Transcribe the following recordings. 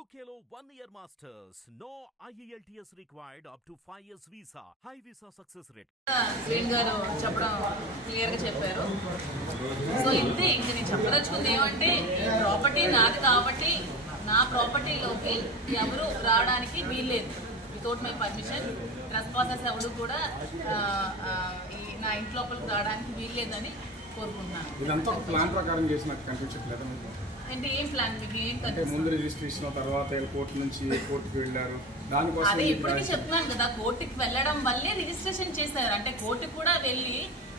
UKLO 1 year masters. No IELTS required up to 5 years visa. High visa success rate. శ్రీన్ గారు చెప్పడం clear గా చెప్పారు. So ఇంతే, ఇంక నేను చెప్పదలుచుకుంది ఏమంటే ప్రాపర్టీ నాది కాబట్టి నా ప్రాపర్టీలోకి ఎవరు రావడానికి వీల్లేదు. Without my permission trust process ఎవరు కూడా నా ఇంటి లోపలికి రావడానికి వీల్లేదని కోరుకుంటున్నాను. ఇదంతా ప్లాన్ ప్రకారం చేసినట్టు కనిపించట్లేదు. అంటే ఏం ప్లాన్ మీకు ఏం ముందు రిజిస్ట్రేషన్ తర్వాత కోర్టు నుంచి కోర్టుకి వెళ్ళారు, దానికోసం అదే ఇప్పటికీ చెప్తున్నాను కదా, కోర్టుకి వెళ్ళడం వల్లే రిజిస్ట్రేషన్ చేశారు. అంటే కోర్టుకు కూడా వెళ్ళి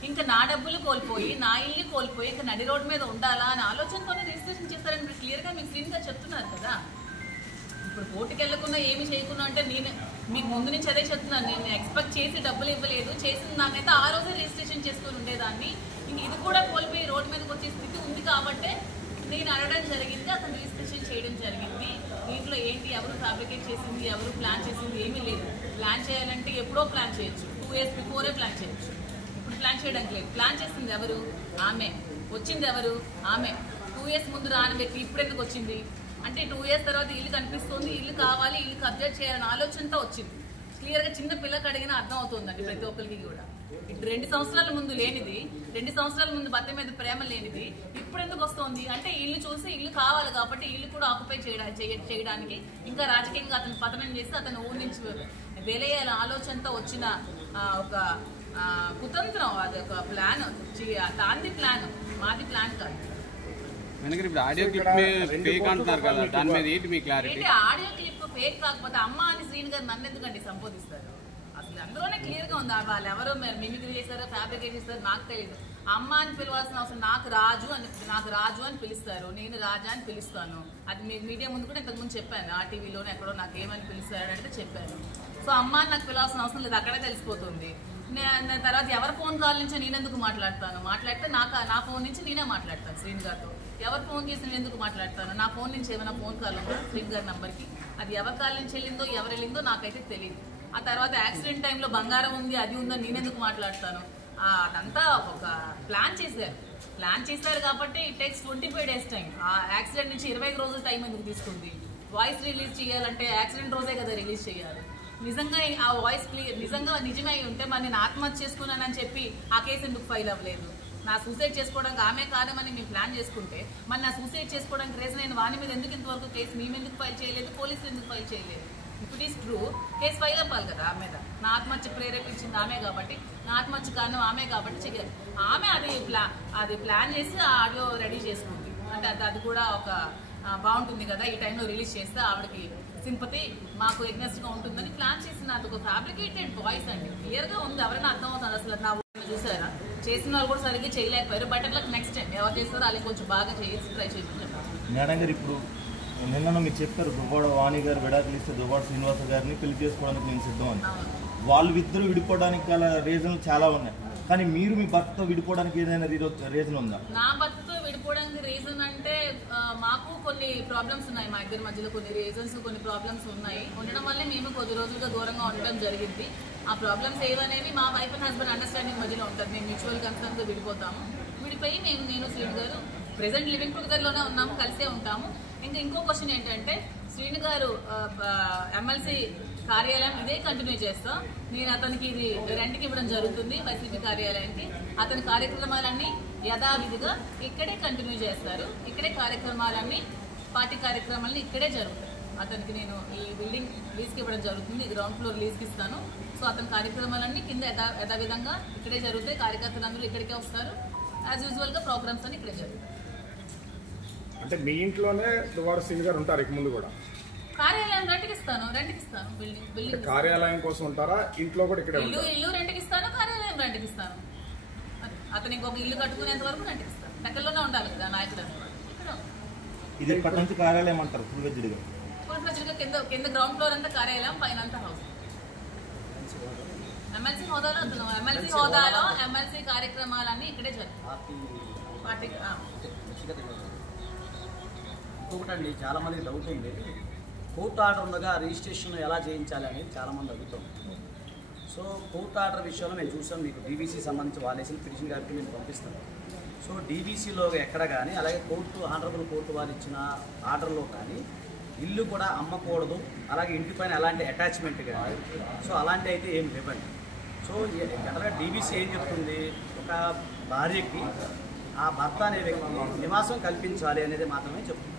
ఇంకా నా డబ్బులు కోల్పోయి నా ఇల్లు కోల్పోయి ఇంకా నడి రోడ్డు మీద ఉండాలా అని ఆలోచనతోనే రిజిస్ట్రేషన్ చేస్తారని మీరు క్లియర్ గా మీకు స్క్రీన్ గా చెప్తున్నారు కదా. ఇప్పుడు కోర్టుకి వెళ్ళకుండా ఏమి చేయకుండా అంటే నేను మీకు ముందు నుంచి అదే చెప్తున్నాను. నేను ఎక్స్పెక్ట్ చేసి డబ్బులు ఇవ్వలేదు, చేసింది నాకైతే ఆ రోజే రిజిస్ట్రేషన్ చేసుకుని ఉండేదాన్ని. ఇంక ఇది కూడా కోల్పోయి రోడ్డు మీదకి వచ్చే స్థితి ఉంది కాబట్టి నేను అడగడం జరిగింది, అతను రిజిస్ట్రేషన్ చేయడం జరిగింది. దీంట్లో ఏంటి, ఎవరు ఫ్యాబ్రికేట్ చేసింది, ఎవరు ప్లాన్ చేసింది ఏమీ లేదు. ప్లాన్ చేయాలంటే ఎప్పుడో ప్లాన్ చేయొచ్చు, 2 years బిఫోరే ప్లాన్ చేయొచ్చు. ఇప్పుడు ప్లాన్ చేయడానికి లేదు. ప్లాన్ చేసింది ఎవరు? ఆమె. వచ్చింది ఎవరు? ఆమె. 2 years ముందు రాని వ్యక్తి ఇప్పుడు ఎందుకు వచ్చింది అంటే 2 years తర్వాత ఇల్లు కనిపిస్తుంది, ఇల్లు కావాలి, ఇల్లు కబ్జా చేయాలని ఆలోచనతో వచ్చింది. క్లియర్గా చిన్న పిల్లకి అడిగినా అర్థం అవుతుందండి ప్రతి ఒక్కరికి కూడా. ఇప్పుడు 2 సంవత్సరాల ముందు లేనిది, 2 సంవత్సరాల ముందు భర్త మీద ప్రేమ లేనిది ఇప్పుడు ఎందుకు వస్తుంది అంటే ఇల్లు చూసి ఇల్లు కావాలి కాబట్టి ఇల్లు కూడా ఆక్యుపై చేయడానికి ఇంకా రాజకీయంగా అతను పతనం చేసి అతను ఊరి నుంచి వెలయ్యాల ఆలోచనతో వచ్చిన ఒక కుతంత్రం. అది ఒక ప్లాన్, దాని ప్లాన్, మాది ప్లాన్ కాదు. ఆడియో క్లిప్ ఫేక్ కాకపోతే అమ్మ అని శ్రీన్ గారు నన్ను ఎందుకండి సంబోధిస్తారు? అసలు అందులోనే క్లియర్ గా ఉంది వాళ్ళు ఎవరో మిమిక్రీ చేశారో ఫ్యాబ్రికేట్ చేశారో నాకు తెలియదు. అమ్మ అని పిలవాల్సిన అవసరం, నాకు రాజు అని పిలుస్తారు, నేను రాజా అని పిలుస్తాను. అది మీకు మీడియా ముందు కూడా ఇంతకుముందు చెప్పాను, ఆ టీవీలోనే ఎక్కడో నాకు ఏమని పిలుస్తారు అంటే చెప్పాను. సో అమ్మ అని నాకు పిలవాల్సిన అవసరం లేదు, అక్కడే తెలిసిపోతుంది. తర్వాత ఎవరి ఫోన్ కాల్ నుంచో నేనెందుకు మాట్లాడితే నా ఫోన్ నుంచి నేనే మాట్లాడతాను శ్రీన్ గారితో. ఎవరు ఫోన్ చేసి నేను ఎందుకు మాట్లాడతాను? నా ఫోన్ నుంచి ఏమైనా ఫోన్ కాల్ ఉందా శ్రీన్ గారి నంబర్కి? అది ఎవరి కాల్ నుంచి వెళ్ళిందో ఎవరు వెళ్ళిందో నాకైతే తెలియదు. ఆ తర్వాత యాక్సిడెంట్ టైంలో బంగారం ఉంది అది ఉందని నేనెందుకు మాట్లాడతాను? అదంతా ఒక ప్లాన్ చేశారు కాబట్టి ఇట్ టేక్స్ 25 days టైం. ఆ యాక్సిడెంట్ నుంచి 25 రోజుల టైం ఎందుకు తీసుకుంది? వాయిస్ రిలీజ్ చేయాలంటే యాక్సిడెంట్ రోజే కదా రిలీజ్ చేయాలి. నిజంగా ఆ వాయిస్ నిజంగా నిజమై ఉంటే మరి నేను ఆత్మహత్య చేసుకున్నానని చెప్పి ఆ కేసు ఎందుకు ఫైల్ అవ్వలేదు? నా సూసైడ్ చేసుకోవడానికి ఆమె కారణమని మేము ప్లాన్ చేసుకుంటే మరి నా సూసైడ్ చేసుకోవడానికి రీజన్ నేను వాని మీద ఎందుకు ఇంతవరకు కేసు మేము ఎందుకు ఫైల్ చేయలేదు, పోలీసులు ఎందుకు ఫైల్ చేయలేదు? It is true, case file అవ్వాలి కదా ఆమె మీద. నా ఆత్మహత్య ప్రేరేపించింది ఆమె కాబట్టి, నా ఆత్మహత్య కారణం ఆమె కాబట్టి చెయ్యాలి. ఆమె అది ప్లాన్ చేసి ఆడియో రెడీ చేసుకుంది అంటే అది కూడా ఒక బాగుంటుంది కదా, ఈ టైంలో రిలీజ్ చేస్తే ఆవిడకి సింపతి మాకు ఎగ్నెస్ట్గా ఉంటుందని ప్లాన్ చేసిన అది ఒక ఫ్యాబ్రికేటెడ్ వాయిస్ అండి. క్లియర్గా ఉంది, ఎవరైనా అర్థం అవుతుంది. అసలు నా చూసారా, చేసిన వాళ్ళు కూడా సరిగ్గా చేయలేకపోయారు. బట్ అట్లా నెక్స్ట్ టైం ఎవరు చేస్తారో వాళ్ళకి కొంచెం బాగా చేసి ట్రై చేసి మేడం గారు. ఇప్పుడు నిన్న మీరు చెప్పారు దువ్వాడ వాణి గారు విడాకులు ఇస్తే దువ్వాడ శ్రీనివాస గారిని పెళ్లి చేసుకోవడానికి నేను సిద్ధం అని. వాళ్ళు ఇద్దరు విడిపోవడానికి గల రీజన్లు చాలా ఉన్నాయి, కానీ మీరు మీ భర్తతో విడిపోవడానికి ఏదైనా రీజన్ ఉందా? నా భర్తతో విడిపోవడానికి రీజన్ అంటే మాకు కొన్ని ప్రాబ్లమ్స్ ఉన్నాయి, మా ఇద్దరి మధ్యలో కొన్ని రీజన్స్ కొన్ని ప్రాబ్లమ్స్ ఉన్నాయి. ఉండడం వల్లే మేము కొద్ది రోజులుగా దూరంగా ఉండడం జరిగింది. ఆ ప్రాబ్లమ్స్ ఏవనేవి మా వైఫ్ అండ్ హస్బెండ్ అండర్స్టాండింగ్ మధ్యలో ఉంటుంది. మేము మ్యూచువల్ కన్సర్న్తో విడిపోతాము. విడిపోయి నేను శ్రీను గారు ప్రెసెంట్ లివింగ్ టుగెదర్లోనే ఉన్నాము, కలిసే ఉంటాము. ఇంకో క్వశ్చన్ ఏంటంటే శ్రీను గారు ఎమ్మెల్సీ కార్యాలయం ఇదే కంటిన్యూ చేస్తాం. నేను అతనికి ఇది రెంట్కి ఇవ్వడం జరుగుతుంది వైసీపీ కార్యాలయానికి. అతని కార్యక్రమాలన్నీ యథావిధిగా ఇక్కడే కంటిన్యూ చేస్తారు. ఇక్కడే కార్యక్రమాలన్నీ పార్టీ కార్యక్రమాలన్నీ ఇక్కడే జరుగుతాయి. అతనికి నేను ఈ బిల్డింగ్ లీజ్కి ఇవ్వడం జరుగుతుంది, గ్రౌండ్ ఫ్లోర్ లీజ్కి ఇస్తాను. సో అతని కార్యక్రమాలన్నీ కింద యథావిధంగా ఇక్కడే జరుగుతాయి. కార్యకర్తలందరూ ఇక్కడికే వస్తారు. యాజ్ యూజువల్గా ప్రోగ్రామ్స్ అన్ని ఇక్కడే జరుగుతాయి. అంటే మీ ఇంట్లోనే దువ్వాడ శ్రీన్ గారు ఉంటారు ఇక ముందు కూడా? కార్యాలయం రెంట్కి ఇస్తాను బిల్డింగ్ కార్యాలయం కోసం ఉంటారా? ఇంట్లో కూడా ఇక్కడ ఇల్లు రెంట్కి ఇస్తాను, కార్యాలయం రెంట్కి ఇస్తాను. అతను ఇంకొక ఇల్లు కట్టుకునేంత వరకు రెంట్కి ఇస్తాను. దగ్గరలోనే ఉండాలి కదా నాయకుడు. ఇది ఇప్పటి నుంచి కార్యాలయం అంటారు ఫుల్ ఫ్లెడ్జ్డ్గా కింద గ్రౌండ్ ఫ్లోర్ అంతా కార్యాలయం, పైన అంతా హౌస్. ఎమ్మెల్సీ హోదాలో ఎమ్మెల్సీ కార్యక్రమాలన్నీ ఇక్కడే జరుగుతాయి. ఇంకొకటండి, చాలా మందికి డౌట్ ఉంది, కోర్టు ఆర్డర్ ఉండగా రిజిస్ట్రేషన్ ఎలా చేయించాలి అనేది చాలామంది అడుగుతుంది. సో కోర్టు ఆర్డర్ విషయంలో నేను చూసాను, మీకు డీబీసీ సంబంధించి వాళ్ళేసిన పిటిషన్ గారికి నేను పంపిస్తాను. సో డీబీసీలో ఎక్కడ కానీ అలాగే ఆనరబుల్ కోర్టు వారు ఇచ్చిన ఆర్డర్లో కానీ ఇల్లు కూడా అమ్మకూడదు, అలాగే ఇంటి పైన ఎలాంటి అటాచ్మెంట్ కానీ సో అలాంటి అయితే ఏం లేవండి. సో జనరల్గా డీబీసీ ఏం చెప్తుంది, ఒక భార్యకి ఆ భర్త అనే వ్యక్తి నివాసం కల్పించాలి అనేది మాత్రమే చెప్తుంది.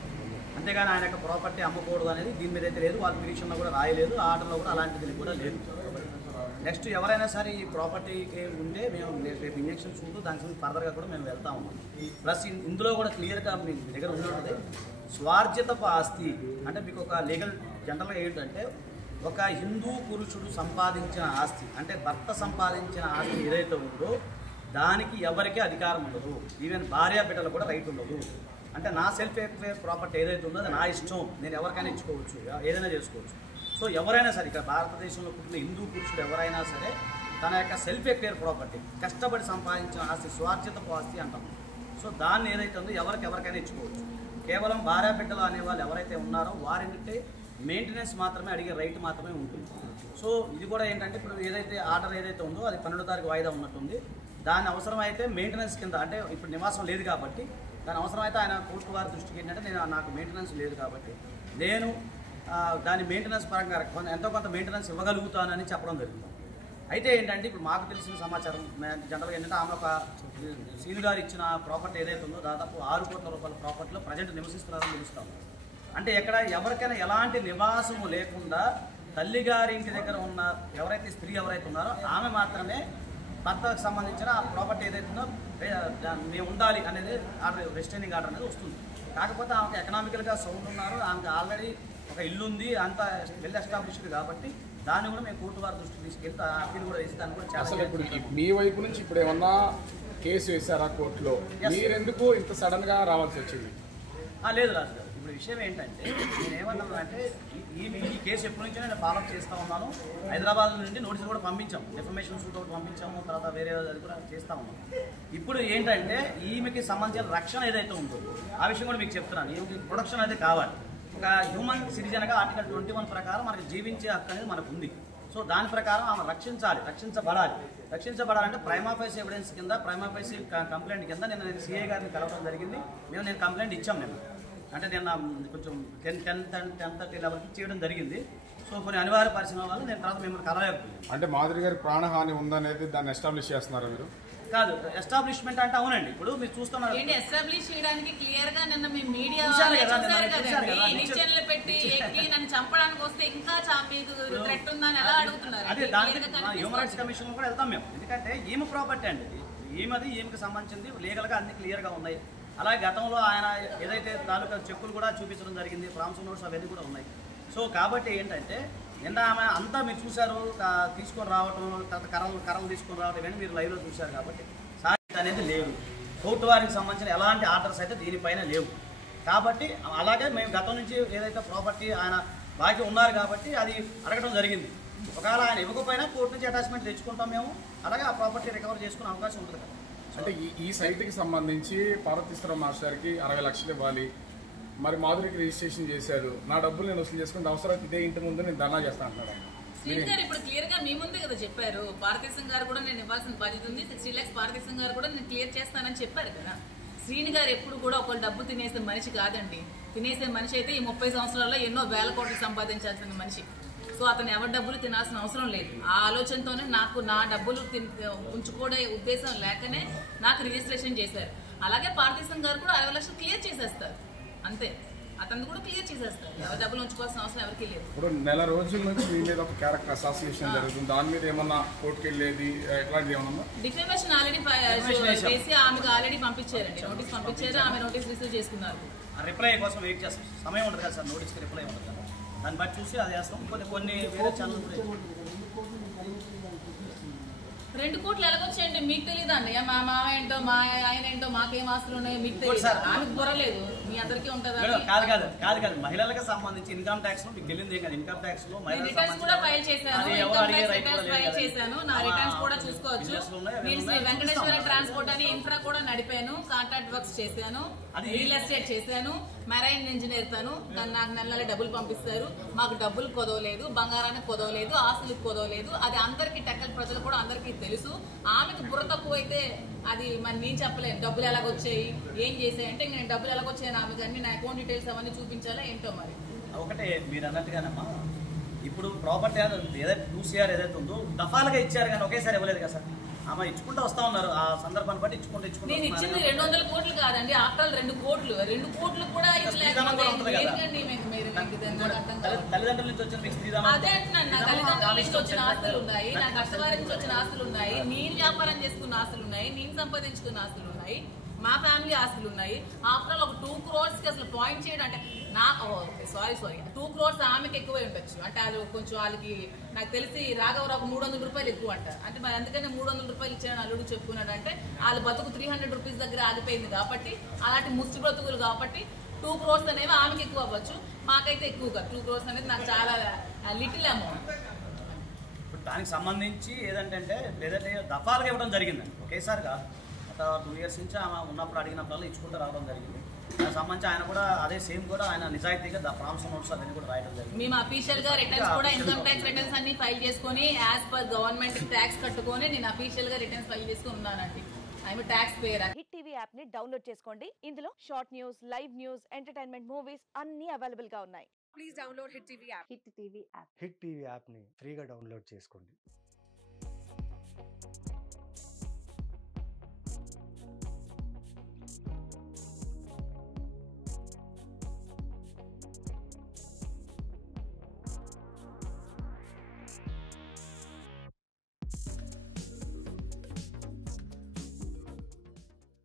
అంతేగాని ఆయన యొక్క ప్రాపర్టీ అమ్మకూడదు అనేది దీని మీద అయితే లేదు, వాళ్ళ పిటిషన్లో కూడా రాయలేదు, ఆర్డర్లో కూడా అలాంటిది కూడా లేదు. నెక్స్ట్ ఎవరైనా సరే ఈ ప్రాపర్టీకి ఉంటే మేము రేపు ఇంజక్షన్స్ ఉంటూ దానికి ఫర్దర్గా కూడా మేము వెళ్తా ఉన్నాం. ప్లస్ ఇందులో కూడా క్లియర్గా మీ దగ్గర ఉంటుంది స్వార్జితపు ఆస్తి అంటే మీకు ఒక లీగల్ జనరల్గా ఏంటంటే ఒక హిందూ పురుషుడు సంపాదించిన ఆస్తి అంటే భర్త సంపాదించిన ఆస్తి ఏదైతే ఉందో దానికి ఎవరికీ అధికారం ఉండదు, ఈవెన్ భార్య బిడ్డలు కూడా రైట్ ఉండదు. అంటే నా సెల్ఫ్ ఎక్వేర్ ప్రాపర్టీ ఏదైతే ఉందో అది నా ఇష్టం, నేను ఎవరికైనా ఇచ్చుకోవచ్చు, ఏదైనా చేసుకోవచ్చు. సో ఎవరైనా సరే ఇక్కడ భారతదేశంలో పుట్టిన హిందూ పురుషుడు ఎవరైనా సరే తన యొక్క సెల్ఫ్ ఎక్వేర్ ప్రాపర్టీ కష్టపడి సంపాదించిన ఆస్తి స్వార్జితపు ఆస్తి అంటాం. సో దాన్ని ఏదైతే ఉందో ఎవరికైనా ఇచ్చుకోవచ్చు. కేవలం భార్య బిడ్డలు అనేవాళ్ళు ఎవరైతే ఉన్నారో వారింటే మెయింటెనెన్స్ మాత్రమే అడిగే రైట్ మాత్రమే ఉంటుంది. సో ఇది కూడా ఏంటంటే ఇప్పుడు ఏదైతే ఆర్డర్ ఏదైతే ఉందో అది 12వ తారీఖు వాయిదా ఉన్నట్టుంది. దాని అవసరమైతే మెయింటెనెన్స్ కింద అంటే ఇప్పుడు నివాసం లేదు కాబట్టి దాని అవసరమైతే ఆయన కోర్టు వారి దృష్టికి ఏంటంటే నాకు మెయింటెనెన్స్ లేదు కాబట్టి నేను దాని మెయింటెనెన్స్ పరంగా ఎంతో కొంత మెయింటెనెన్స్ ఇవ్వగలుగుతానని చెప్పడం జరుగుతుంది. అయితే ఏంటంటే ఇప్పుడు మాకు తెలిసిన సమాచారం జనరల్గా ఏంటంటే ఆమె ఒక సీను గారు ఇచ్చిన ప్రాపర్టీ ఏదైతే ఉందో దాదాపు 6 కోట్ల రూపాయల ప్రాపర్టీలో ప్రజెంట్ నివసిస్తున్నారని తెలుస్తాం. అంటే ఎక్కడ ఎవరికైనా ఎలాంటి నివాసము లేకుండా తల్లిగారి ఇంటి దగ్గర ఉన్న ఎవరైతే స్త్రీ ఎవరైతే ఉన్నారో ఆమె మాత్రమే భర్తకు సంబంధించిన ఆ ప్రాపర్టీ ఏదైతే ఉందో మేము ఉండాలి అనేది ఆర్డర్ రెస్టైనింగ్ ఆర్డర్ అనేది వస్తుంది. కాకపోతే ఆమెకు ఎకనామికల్గా సౌండ్ ఉన్నారు, ఆమెకు ఆల్రెడీ ఒక ఇల్లు ఉంది, అంతా వెల్ ఎస్టాబ్లిష్డ్ కాబట్టి దాన్ని కూడా మేము కోర్టు వారి దృష్టికి తీసుకెళ్తే అప్పీల్ కూడా వేసి దాన్ని కూడా చాలా. ఇప్పుడు మీ వైపు నుంచి ఇప్పుడు ఏమన్నా కేసు వేశారా కోర్టులో? మీరెందుకు ఇంత సడన్గా రావాల్సి వచ్చింది? లేదు రాజు గారు, ఇప్పుడు విషయం ఏంటంటే నేనేమన్నానంటే ఈ కేసు ఎప్పటి నుంచో నేను ఫాలోఅప్ చేస్తూ ఉన్నాను. హైదరాబాద్ నుండి నోటీసులు కూడా పంపించాము, డిఫర్మేషన్ సూట్ ఒకటి పంపించాము, తర్వాత వేరే అది కూడా చేస్తూ ఉన్నాము. ఇప్పుడు ఏంటంటే ఈమెకి సంబంధించిన రక్షణ ఏదైతే ఉందో ఆ విషయం కూడా మీకు చెప్తున్నాను. ఈమెకి ప్రొటెక్షన్ అయితే కావాలి. ఒక హ్యూమన్ సిటిజన్గా ఆర్టికల్ 21 ప్రకారం మనకి జీవించే హక్కు అనేది మనకు ఉంది. సో దాని ప్రకారం ఆమె రక్షించబడాలంటే ప్రైమా ఫేసి ఎవిడెన్స్ కింద ప్రైమా ఫేసి కంప్లైంట్ కింద నేను సిఐ గారిని కలవడం జరిగింది. నేను కంప్లైంట్ ఇచ్చాం అంటే నేను కొంచెం 10:30 లెవెల్కి చేయడం జరిగింది. సో కొన్ని అనివార్య పరిస్థితుల వల్ల నేను తర్వాత మిమ్మల్ని కలవలేకపోయాను. అంటే మాధురి గారి ప్రాణహాని ఉందనేది దాన్ని ఎస్టాబ్లిష్ చేస్తున్నారా మీరు? కాదు, ఎస్టాబ్లిష్మెంట్ అంటే అవునండి. ఇప్పుడు మీరు చూస్తున్నారు ఎస్టాబ్లిష్ చేయడానికి క్లియర్ గా నిన్న మీ మీడియా పెట్టి ఎక్కి నన్ను చంపడానికి వస్తే ఇంకా మీకు థ్రెట్ ఉందని ఎలా అడుగుతున్నారు? అదే దానికి హ్యూమన్ రైట్స్ కమిషన్ కూడా వెళ్తాం మేము. ఎందుకంటే ఈమె ప్రాపర్టీ అండి, ఈమెకి సంబంధించింది లీగల్గా అన్ని క్లియర్గా ఉన్నాయి. అలాగే గతంలో ఆయన ఏదైతే తాలూకా చెక్కులు కూడా చూపించడం జరిగింది, ప్రామిస్ నోట్స్ అవన్నీ కూడా ఉన్నాయి. సో కాబట్టి ఏంటంటే నిన్న ఆమె అంతా మీరు చూశారు, తీసుకొని రావటం, తర్వాత కర్రలు తీసుకొని రావటం ఇవన్నీ మీరు లైవ్లో చూశారు. కాబట్టి సాధ్యత అనేది లేదు. కోర్టు వారికి సంబంధించిన ఎలాంటి ఆర్డర్స్ అయితే దీనిపైన లేవు. కాబట్టి అలాగే మేము గతం నుంచి ఏదైతే ప్రాపర్టీ ఆయన బాకీ ఉన్నారు కాబట్టి అది అడగడం జరిగింది. ఒకవేళ ఆయన ఇవ్వకపోయినా కోర్టు నుంచి అటాచ్మెంట్ తెచ్చుకుంటాం మేము, అలాగే ఆ ప్రాపర్టీ రికవర్ చేసుకునే అవకాశం ఉంటుంది కదా. అంటే ఈ సైట్కి సంబంధించి పార్వతీశ్వర మాస్టర్కి 60 లక్షలు ఇవ్వాలి, మరి మాధురికి రిజిస్ట్రేషన్ చేశారు, నా డబ్బులు నేను వసూలు చేసుకుని అవసరం ఇదే ఇంటి ముందు నేను ధర్నా చేస్తాను అంటున్నాడు. శ్రీని గారు ఇప్పుడు క్లియర్ గా మీ ముందే కదా చెప్పారు, భారతీయ గారు కూడా నేను ఇవ్వాల్సిన బాధ్యత ఉంది, 60 lakhs భారతీయ గారు కూడా నేను క్లియర్ చేస్తానని చెప్పారు కదా. శ్రీని గారు ఎప్పుడు కూడా ఒకళ్ళు డబ్బు తినేసే మనిషి కాదండి. తినేసే మనిషి అయితే ఈ 30 సంవత్సరాల్లో ఎన్నో వేల కోట్లు సంపాదించాల్సిన మనిషి. సో అతను ఎవరి డబ్బులు తినాల్సిన అవసరం లేదు. ఆ ఆలోచనతోనే నాకు నా డబ్బులు ఉంచుకోవడే ఉద్దేశం లేకనే నాకు రిజిస్ట్రేషన్ చేశారు. అలాగే పార్థివ్ గారు కూడా 60 లక్షలు క్లియర్ చేసేస్తారు, అంతే. అతను కూడా క్లియర్ చేసేస్తారు, ఎవరి డబ్బులు ఉంచుకోవాల్సిన అవసరం ఎవరికి లేదు. ఇప్పుడు నెల రోజుల నుంచి మీ మీద ఒక క్యారెక్టర్ అసోసియేషన్ జరుగుతుంది, దాని మీద ఏమన్నా కోర్టుకి వెళ్ళేది ఎట్లాంటిది ఏమన్నా? డిఫమేషన్ ఆల్రెడీ వేసి ఆమెకు ఆల్రెడీ పంపించారండి, నోటీస్ పంపించారు, ఆమె నోటీస్ రిసీవ్ చేసుకున్నారు. రిప్లై కోసం వెయిట్ చేస్తాం, సమయం ఉంటుంది కదా సార్, నోటీస్కి రిప్లై ఉంటుంది కదా, దాన్ని బట్టి చూసి అది చేస్తాం. కొన్ని వేరే ఛానల్ 2 కోట్లు ఎలాగొచ్చాయండి మీకు తెలియదు అండి. మా మామ ఏంటో మా ఆయన ఏంటో మాకేం ఆస్తులు ఉన్నాయో మీకు తెలియదు, ఆమెకు బొరలేదు, మీ అందరికీ ఉంటుందా? కాదు మహిళలకు సంబంధించి ఇన్కమ్ ట్యాక్స్ మీకు తెలియదు కదా. ఇన్కమ్ ట్యాక్స్ లో రిటర్న్స్ కూడా ఫైల్ చేశాను, ఫైల్ చేశాను, నా రిటర్న్స్ కూడా చూసుకోవచ్చు. నేను శ్రీ వెంకటేశ్వర ట్రాన్స్పోర్ట్ అని ఇన్ఫ్రా కూడా నడిపాను, కాంట్రాక్ట్ వర్క్స్ చేశాను, రియల్ ఎస్టేట్ చేశాను, మెరైన్ ఇంజనీర్ తాను. నాకు నెల డబ్బులు పంపిస్తారు, మాకు డబ్బులు కొదవలేదు, బంగారానికి కొదవలేదు, ఆస్తులకు కొదవలేదు. అది అందరికీ టెక్కల్ ప్రజలు కూడా అందరికీ తెలుసు. ఆమెకు బుర్ర తక్కువ అయితే అది మరి నేను చెప్పలేను. డబ్బులు ఎలాగొచ్చాయి, ఏం చేసాయి అంటే నేను డబ్బులు ఎలాగొచ్చాయని ఆమెకు అన్ని నా అకౌంట్ డీటెయిల్స్ అవన్నీ చూపించాలా ఏంటో మరి. ఒకటే మీరు అన్నట్టుగానమ్మా, ఇప్పుడు ప్రాపర్టీ ఏదైతే 2CR ఏదైతే ఉందో దఫాలుగా ఇచ్చారు కానీ ఒకేసారి ఇవ్వలేదు కదా సార్. ఆమె ఇచ్చుకుంటూ వస్తా ఉన్నారు, ఆ సందర్భాన్ని బట్టి ఇచ్చుకుంటూ నేను ఇచ్చింది 200 కోట్లు కాదండి, ఆఫ్టర్ 2 కోట్లు కూడా తల్లిదండ్రుల నుంచి వచ్చిన మీకు స్త్రీధనం అదే అంటున్నాను. నా తల్లిదండ్రుల నుంచి వచ్చిన ఆస్తులు ఉన్నాయి, నా కష్టవారి నుంచి వచ్చిన ఆస్తులు ఉన్నాయి, నేను వ్యాపారం చేసుకున్న ఆస్తులు ఉన్నాయి, నేను సంపాదించుకున్న ఆస్తులు ఉన్నాయి, మా ఫ్యామిలీ ఆస్తులు ఉన్నాయి. ఆఫ్టర్ ఆల్ ఒక 2 crores కి అసలు పాయింట్ చేయడం అంటే సారీ 2 crores ఆమెకి ఎక్కువై ఉండొచ్చు. అంటే అది కొంచెం వాళ్ళకి నాకు తెలిసి రాఘవరావు 300 రూపాయలు ఎక్కువ అంటారు. అంటే మరి అందుకనే 300 రూపాయలు ఇచ్చాను అల్లుడు చెప్పుకున్నాడు అంటే వాళ్ళ బతుకు 300 రూపీస్ దగ్గర ఆగిపోయింది కాబట్టి, అలాంటి ముష్టి బ్రతుకులు కాబట్టి 2 crores అనేవి ఆమెకి ఎక్కువ అవ్వచ్చు, మాకైతే ఎక్కువ కాదు. 2 crores అనేది నాకు చాలా లిటిల్ అమౌంట్. ఇప్పుడు దానికి సంబంధించి ఏదంటే లేదంటే దఫాలుగా ఇవ్వడం జరిగిందండి, ఒకేసారి కాదు. ఒక 2 years నుంచి ఆమె ఉన్నప్పుడు అడిగినప్పుడు ఇచ్చుకుంటూ రావడం జరిగింది. దానికి సంబంధించి ఆయన కూడా అదే సేమ్ కూడా ఆయన నిజాయితీగా ప్రామిస్ నోట్స్ అన్ని కూడా రాయడం జరిగింది. మేము అఫీషియల్ గా రిటర్న్స్ కూడా ఇన్కమ్ ట్యాక్స్ రిటర్న్స్ అన్ని ఫైల్ చేసుకుని యాజ్ పర్ గవర్నమెంట్ ట్యాక్స్ కట్టుకొని నేను అఫీషియల్ గా రిటర్న్స్ ఫైల్ చేసుకుని ఉన్నానండి. I'm tax payer. Hit TV app ని డౌన్లోడ్ చేసుకోండి. ఇందులో short news, live news, entertainment movies అన్ని అవైలబుల్ గా ఉన్నాయి. Please download hit TV app. Hit TV app ని ఫ్రీగా డౌన్లోడ్ చేసుకోండి.